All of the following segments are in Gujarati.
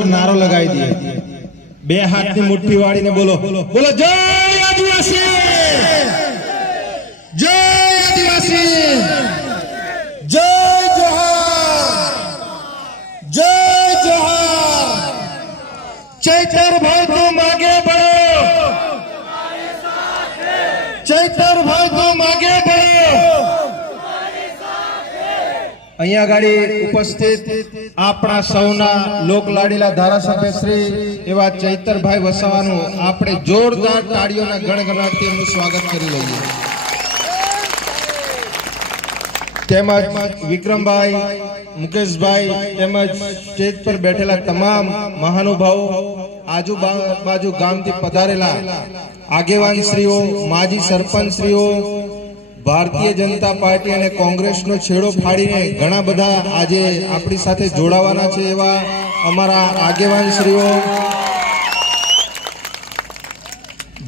નારો લગાવી દઈએ. બે હાથ હાથની મુઠ્ઠી વાળીને બોલો. બોલો, જય આદિવાસી! જય આદિવાસી! જય જોહાર! જય જોહાર! ચૈતર ભાઈ તું માગે પડો. ચૈતર ભાઈ તું માગે પડો અહીંયા ગાડી ઉપસ્થિત આપણા સૌના લોકલાડીલા ધારાસભ્ય શ્રી એવા ચૈતરભાઈ વસાવાનું આપણે જોરદાર તાળીઓના ગણગણાટથી એમનું સ્વાગત કરી લઈએ. તેમજ વિક્રમભાઈ, મુકેશભાઈ તેમજ સ્ટેજ પર બેઠેલા તમામ મહાનુભાવો આજુબાજુ ગામથી પધારેલા આગેવાન શ્રીઓ માજી સરપંચ શ્રીઓ ભારતીય જનતા પાર્ટી અને કોંગ્રેસનો છેડો ફાડીને ઘણા બધા આજે આપણી સાથે જોડાવાના છે એવા અમારા આગેવાન શ્રીઓ,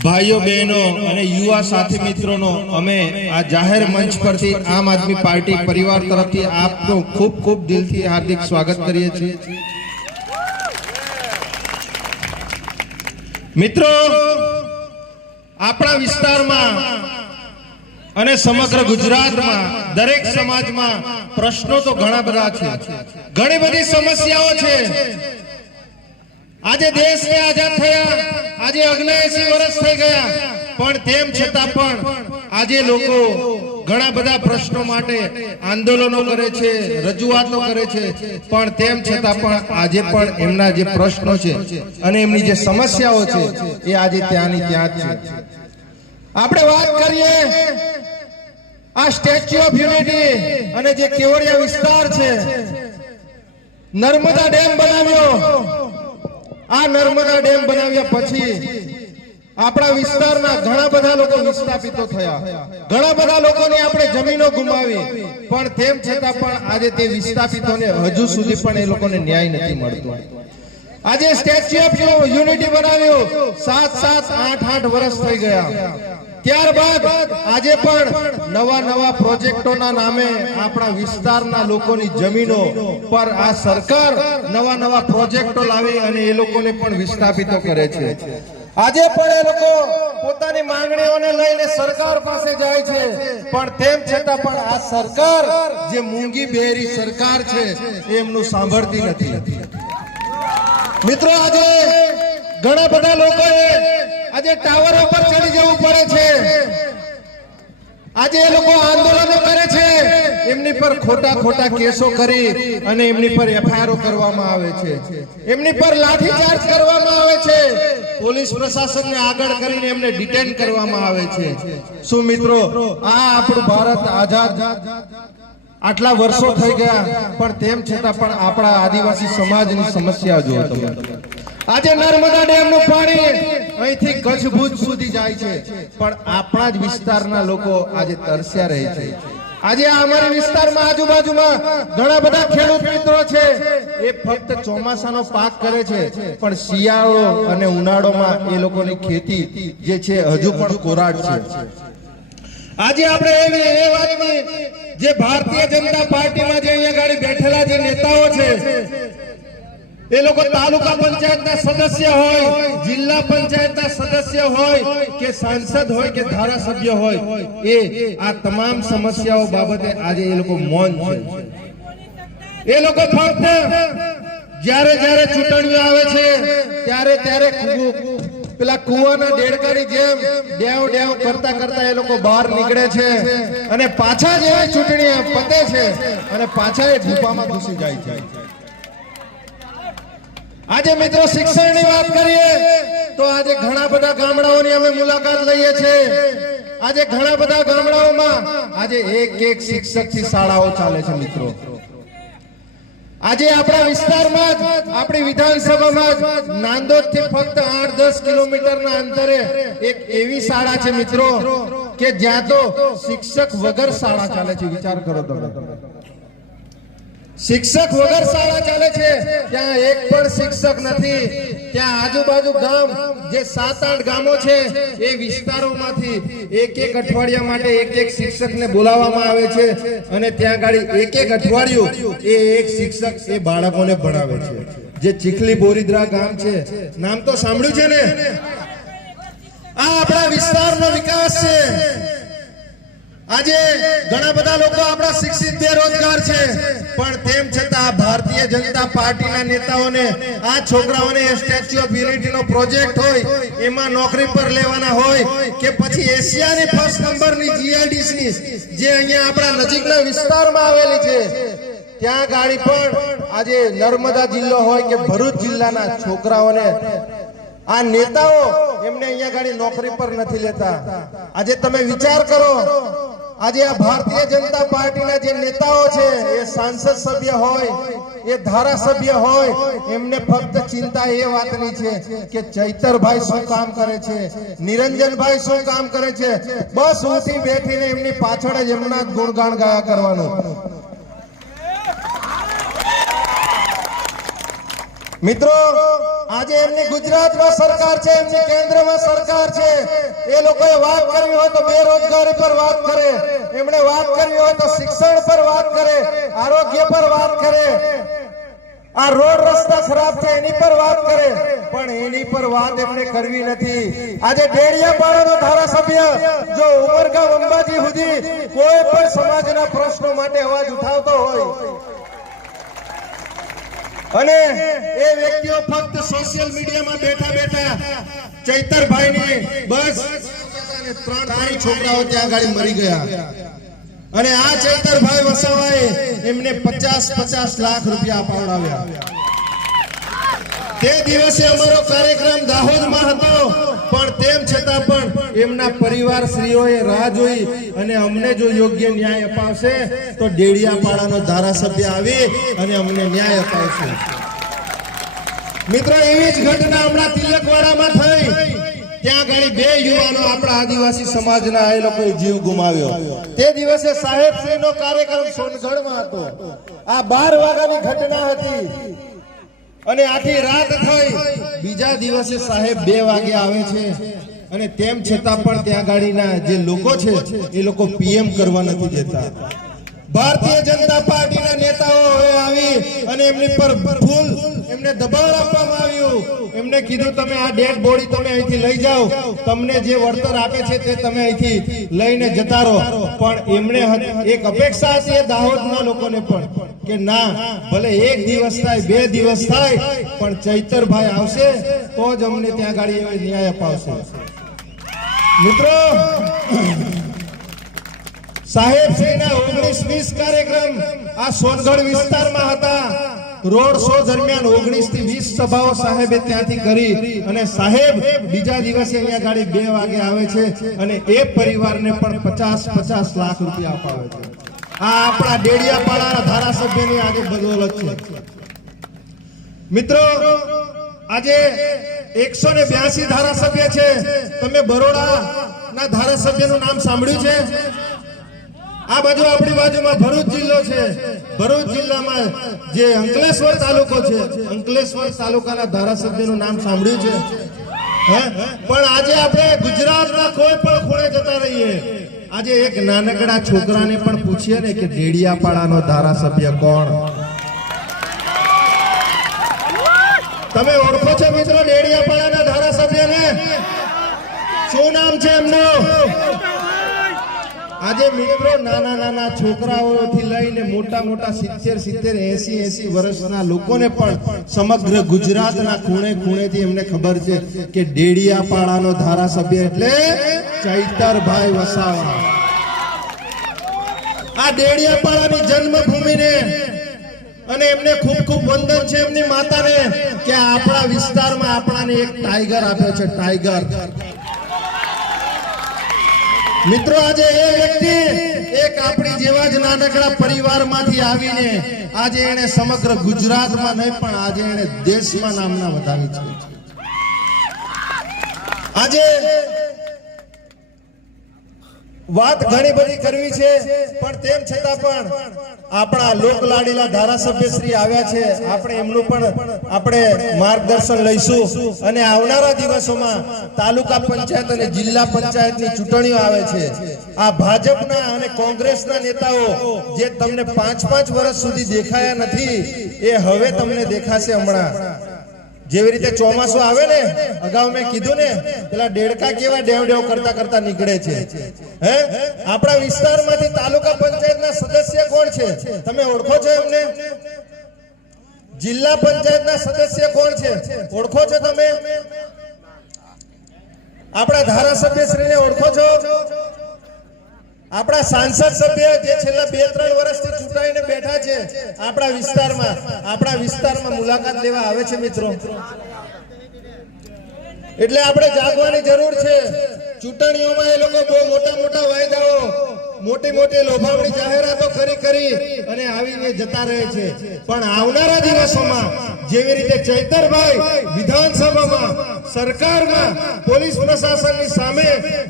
ભાઈઓ, બહેનો અને યુવા સાથી મિત્રોનો અમે આ જાહેર મંચ પરથી આમ આદમી પાર્ટી પરિવાર તરફથી આપનું ખૂબ ખૂબ દિલથી હાર્દિક સ્વાગત કરીએ છીએ. મિત્રો, આપણા વિસ્તારમાં અને સમગ્ર ગુજરાતમાં, દરેક સમાજમાં પ્રશ્નો તો ઘણા બધા છે. ઘણી બધી સમસ્યાઓ છે. આજે દેશને આઝાદ થયા, આજે અગ્નેસી વર્ષ થઈ ગયા. પણ તેમ છતાં પણ આજે લોકો ઘણા બધા પ્રશ્નો માટે આંદોલનો કરે છે, રજૂઆતો કરે છે. પણ તેમ છતાં પણ આજે પણ એમના જે પ્રશ્નો છે અને એમની જે સમસ્યાઓ છે, એ આજે ત્યાંની ત્યાં છે. આપણે વાત કરીએ આ સ્ટેચ્યુ ઓફ યુનિટી અને જે કેવડિયા વિસ્તાર છે, નર્મદા ડેમ બનાવ્યો. આ નર્મદા ડેમ બનાવ્યા પછી આપણા વિસ્તારના ઘણા બધા લોકો વિસ્થાપિતો થયા. ઘણા બધા લોકોને આપણે જમીનો ગુમાવી. પણ તેમ છતાં પણ આજે તે વિસ્થાપિતોને હજુ સુધી પણ એ લોકોને ન્યાય નથી મળતો. આજે સ્ટેચ્યુ ઓફ યુનિટી બનાવ્યું. સાત સાત આઠ આઠ વર્ષ થઈ ગયા. ત્યારબાદ આજે પણ નવા નવા પ્રોજેક્ટોના નામે આપણા વિસ્તારના લોકોની જમીનો પર આ સરકાર નવા નવા પ્રોજેક્ટો લાવી અને એ લોકોને પણ વિસ્થાપિતો કરે છે. આજે પણ એ લોકો પોતાની માંગણીઓને લઈને સરકાર પાસે જાય છે. પણ તેમ છતાં પણ આ સરકાર જે મૂંગી બેરી સરકાર છે, એમનું સાંભળતી નથી. મિત્રો, આજે ઘણા બધા લોકોએ આજે ટાવરો પર ચડી જવું પડે છે. આજે એ લોકો આંદોલનો કરે છે. એમની પર ખોટા ખોટા કેસો કરી અને એમની પર એફઆઈઆર કરવામાં આવે છે. એમની પર લાઠીચાર્જ કરવામાં આવે છે. પોલીસ પ્રશાસનને આગળ કરીને એમને ડિટેન કરવામાં આવે છે. શું મિત્રો, આ આપણું ભારત આઝાદ આટલા વર્ષો થઈ ગયા, પણ તેમ છતાં પણ આપણા આદિવાસી સમાજની સમસ્યા જોઈએ આજે નર્મદા ડેમનું પાણી અહીંથી કચ્છ ભુજ સુધી જાય છે. પણ આપણા જ વિસ્તારના લોકો આજે તરસ્યા રહે છે. આજે અમારા વિસ્તારમાં આજુબાજુમાં ઘણા બધા ખેડૂત મિત્રો છે. એ ફક્ત ચોમાસાનો પાક કરે છે. પણ શિયાળો અને ઉનાળોમાં એ લોકોની ખેતી જે છે હજુ પણ કોરાડ છે. આજે આપણે એ વાતની જે ભારતીય જનતા પાર્ટીમાં જે અહીંયા ગાડી બેઠેલા જે નેતાઓ છે એ લોકો તાલુકા પંચાયતના સદસ્ય હોય, જિલ્લા પંચાયતના સદસ્ય હોય કે સાંસદ હોય કે ધારાસભ્ય હોય, એ આ તમામ સમસ્યાઓ બાબતે આજે એ લોકો મૌન એ લોકો ફક્ત જ્યારે જ્યારે ચૂંટણીઓ આવે છે, ત્યારે ત્યારે પેલા કુવાના દેડકાની જેમ ડેવ ડેવ કરતા કરતા એ લોકો બહાર નીકળે છે અને પાછા જેવા ચૂંટણી પતે છે અને પાછા એ ગુફામાં ઘૂસી જાય છે. આજે મિત્રો શિક્ષણની વાત કરીએ તો આજે ઘણા બધા ગામડાઓની અમે મુલાકાત લઈએ છીએ. આજે ઘણા બધા ગામડાઓમાં આજે એક એક શિક્ષકથી શાળાઓ ચાલે છે મિત્રો. આજે આપણા વિસ્તારમાં જ, આપણી વિધાનસભામાં જ નાંદોદથી ફક્ત આઠ દસ કિલોમીટરના અંતરે એક એવી શાળા છે મિત્રો કે જ્યાં તો શિક્ષક વગર શાળા ચાલે છે. વિચાર કરો તમે. શિક્ષક વગર શાળા ચાલે છે. ત્યાં એક પણ શિક્ષક નથી. ત્યાં આજુબાજુ ગામ જે સાત આઠ ગામો છે, એ વિસ્તારોમાંથી એક એક અઠવાડિયા માટે એક એક શિક્ષકને બોલાવવામાં આવે છે અને ત્યાં ગાડી એક એક અઠવાડિયું એ એક શિક્ષક એ બાળકોને ભણાવે છે. જે ચીખલી બોરીદ્રા ગામ છે. નામ તો સાંભળ્યું છે ને? આ આપણા વિસ્તારનો વિકાસ આજે ઘણા બધા લોકો આપણા શિક્ષિત બેરોજગાર છે, પણ તેમ છતાં ભારતીય જનતા પાર્ટીના નેતાઓને, આ છોકરાઓને સ્ટેચ્યુ ઓફ યુનિટીનો પ્રોજેક્ટ હોય, એમાં નોકરી પર લેવાના હોય, કે પછી એશિયાની ફર્સ્ટ નંબરની જીઆઈડીસી જે અહીંયા આપણા નજીકના વિસ્તારમાં આવેલી છે, ત્યાં ગાડી પણ આજે નર્મદા જિલ્લો હોય કે ભરૂચ જિલ્લાના છોકરાઓને, આ નેતાઓ એમને અહીંયા ગાડી નોકરી પર નથી લેતા. આજે તમે વિચાર કરો આજે આ ભારતીય જનતા પાર્ટીના જે નેતાઓ છે, એ સાંસદ સભ્ય હોય, એ ધારાસભ્ય હોય, એમને ફક્ત ચિંતા એ વાતની છે કે ચૈતરભાઈ શું કામ કરે છે, નિરંજનભાઈ શું કામ કરે છે? બસ ઉઠી બેઠીને એમની પાછળ જ એમના ગુણગાન ગાયા કરવાનું. મિત્રો, આજે એમની ગુજરાતમાં સરકાર છે, એમની કેન્દ્રમાં સરકાર છે. એ લોકોએ વાત કરવી હોય તો બેરોજગારી પર વાત કરે. એમણે વાત કરવી હોય તો શિક્ષણ પર વાત કરે, આરોગ્ય પર વાત કરે. આ રોડ રસ્તા ખરાબ છે, એની પર વાત કરે. પણ એની પર વાત એમણે કરવી નથી. આજે ડેડિયાપાડાનો ધારાસભ્ય, જો ઉમરગામ અંબાજી સુધી કોઈ પણ સમાજના પ્રશ્નો માટે અવાજ ઉઠાવતો હોય અને એ વ્યક્તિઓ ફક્ત સોશિયલ મીડિયામાં બેઠા બેઠા ચૈતરભાઈની બસ અને ત્રણ ત્રણ છોકરાઓ ત્યાં આગળ મરી ગયા. અને આ ચૈતરભાઈ વસાવાએ એમને પચાસ પચાસ લાખ રૂપિયા અપાવડાવ્યા તે દિવસે અમારો કાર્યક્રમ દાહોદમાં હતો. પણ તેમ છતાં પણ એમના પરિવાર શ્રીઓએ રાહ જોઈ અને અમને જો યોગ્ય ન્યાય અપાવશે, તો ડેડિયાપાડાનો ધારાસભ્ય આવી અને અમને ન્યાય અપાવશે. મિત્રો, એવી જ ઘટના હમણાં તિલકવાડામાં થઈ. ત્યાં ઘણી બે યુવાનો આપણા આદિવાસી સમાજના એ લોકોએ જીવ ગુમાવ્યો. તે દિવસે સાહેબશ્રીનો કાર્યક્રમ સોનગઢમાં હતો. આ બાર વાગ્યાની ઘટના હતી. અને આખી રાત થઈ. બીજા દિવસે સાહેબ બે વાગે આવે છે. અને તેમ છતાં પણ ત્યાં ગાડીના જે લોકો છે, એ લોકો પીએમ કરવા નથી દેતા. ભારતીય જનતા પાર્ટીના નેતાઓ હવે આવી અને એમની પર ફૂલ એમને દબાણ આપવામાં આવ્યું. એમને કીધું, તમે આ ડેડ બોડી તમે અહીંથી લઈ જાઓ. તમને જે વળતર આપે છે તે તમે અહીંથી લઈને જતા રહો. પણ એમને એક અપેક્ષા હતી દાહોદના લોકોને પણ, કે ના, ભલે એક દિવસ થાય, બે દિવસ થાય, પણ ચૈતરભાઈ આવશે, તો જ અમને ત્યાં ગાડી ન્યાય અપાવશે. મિત્રો, સાહેબ શ્રીના ઓગણીસ વીસ કાર્યક્રમ આ સોનગઢ વિસ્તારમાં હતા. રોડ શો દરમિયાન ઓગણીસથી વીસ સભાઓ સાહેબે ત્યાંથી કરી અને સાહેબ બીજા દિવસે અહીંયા ગાડી બે વાગે આવે છે અને એ પરિવારને પણ પચાસ પચાસ લાખ રૂપિયા અપાવે છે. આ આપણા ડેડિયાપાડાના ધારાસભ્યની આજે બદોલત છે. મિત્રો, આજે એકસો ને બ્યાસી ધારાસભ્ય છે. તમે બરોડા ના ધારાસભ્યનું નામ સાંભળ્યું છે? આ બાજુ આપણી બાજુમાં ભરૂચ જિલ્લો છે. ભરૂચ જિલ્લામાં જે અંકલેશ્વર તાલુકો છે. અંકલેશ્વર તાલુકાના ધારાસભ્યનું નામ સાંભળ્યું છે. પણ આજે આપણે ગુજરાતના કોઈ પણ ખૂણે જતા રહીએ. આજે એક નાનકડા છોકરાને પણ પૂછીએ ને કે ડેડિયાપાડાનો ધારાસભ્ય કોણ? તમે ઓળખો છો મિત્રો ડેડિયાપાડાના ધારાસભ્યને? શું નામ છે એમનું? આજે મિત્રો નાના નાના છોકરાઓથી લઈને મોટા મોટા સિત્તેર સિત્તેર, એસી એસી વર્ષના લોકોને પણ સમગ્ર ગુજરાતના ખૂણે ખૂણેથી એમને ખબર છે કે ડેડિયાપાડાનો ધારાસભ્ય એટલે ચૈતરભાઈ વસાવા. આ ડેડિયાપાડાની જન્મભૂમિને અને એમને ખૂબ ખૂબ વંદન છે એમની માતાને કે આપણા વિસ્તારમાં આપણાને એક ટાઈગર આપ્યો છે, ટાઈગર. મિત્રો, આજે એ વ્યક્તિ એક આપણી જેવા જ નાનકડા પરિવારમાંથી આવીને આજે એને સમગ્ર ગુજરાતમાં નહીં, પણ આજે એને દેશમાં નામના વધાવી છે. આજે વાત ઘણી બધી કરવી છે, પણ તેમ છતાં પણ આપણા લોકલાડીલા ધારાસભ્ય શ્રી આવ્યા છે. આપણે એમનું પણ આપણે માર્ગદર્શન લઈશું. અને આવનારા દિવસોમાં તાલુકા પંચાયત અને જિલ્લા પંચાયતની ચૂંટણીઓ આવે છે. આ ભાજપના અને કોંગ્રેસના નેતાઓ જે તમને પાંચ પાંચ વર્ષ સુધી દેખાયા નથી, એ હવે તમને દેખાશે હમણાં. જેવી રીતે ચોમાસું આવે ને અગાઉ મેં કીધું ને પેલા ડેડકા કેવા ડેવ ડેવ કરતા કરતા નીકળે છે. હે? આપણા વિસ્તારમાંથી તાલુકા પંચાયતના સદસ્ય કોણ છે? તમે ઓળખો છો એમને? જિલ્લા પંચાયતના સદસ્ય કોણ છે? ઓળખો છો તમે? આપણા ધારાસભ્ય શ્રીને ઓળખો છો? આપણા સાંસદ સભ્ય જે છેલ્લા બે ત્રણ વર્ષથી ચૂંટાઈને બેઠા છે, આપણા વિસ્તારમાં આપણા વિસ્તારમાં મુલાકાત લેવા આવે છે મિત્રો. એટલે આપણે જાગવાની જરૂર છે. ચૂંટણીઓમાં એ લોકો બહુ મોટા મોટા વાયદાઓ, મોટી મોટી લોભામણી જાહેરાતો કરી કરી અને આવીને જતા રહે છે. પણ આવનારા દિવસોમાં જેવી રીતે ચૈતરભાઈ વિધાનસભામાં સરકારમાં પોલીસ પ્રશાસનની સામે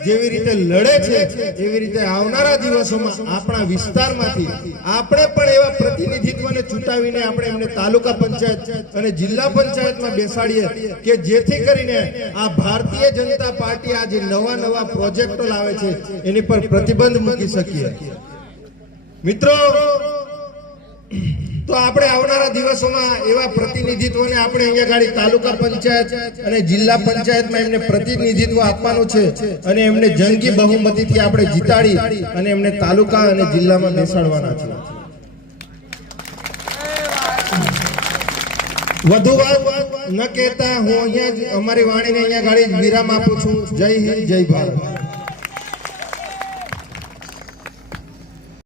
જેવી રીતે લડે છે, એવી રીતે આવનારા દિવસોમાં આપણા વિસ્તારમાંથી આપણે પણ એવા પ્રતિનિધિત્વને ચૂંટાવીને આપણે એમને તાલુકા પંચાયત અને જિલ્લા પંચાયતમાં બેસાડીએ કે જેથી કરીને આ ભારતીય જનતા પાર્ટી આ જે નવા નવા પ્રોજેક્ટો લાવે છે, એની પર પ્રતિબંધ મૂકી શકીએ. મિત્રો તો આપણે આવનારા દિવસોમાં એવા પ્રતિનિધિત્વને આપણે અહીંયા ગાડી તાલુકા પંચાયત અને જિલ્લા પંચાયતમાં એમને પ્રતિનિધિત્વ આપવાનું છે અને એમને જંગી બહુમતીથી આપણે જીતાડી અને એમને તાલુકા અને જિલ્લામાં બેસાડવાના છે. વધુ વાત ન કહેતા હું અહીંયા અમારી વાણીને અહીંયા ગાડી વિરામ આપું છું. જય હિન્દ, જય ભારત.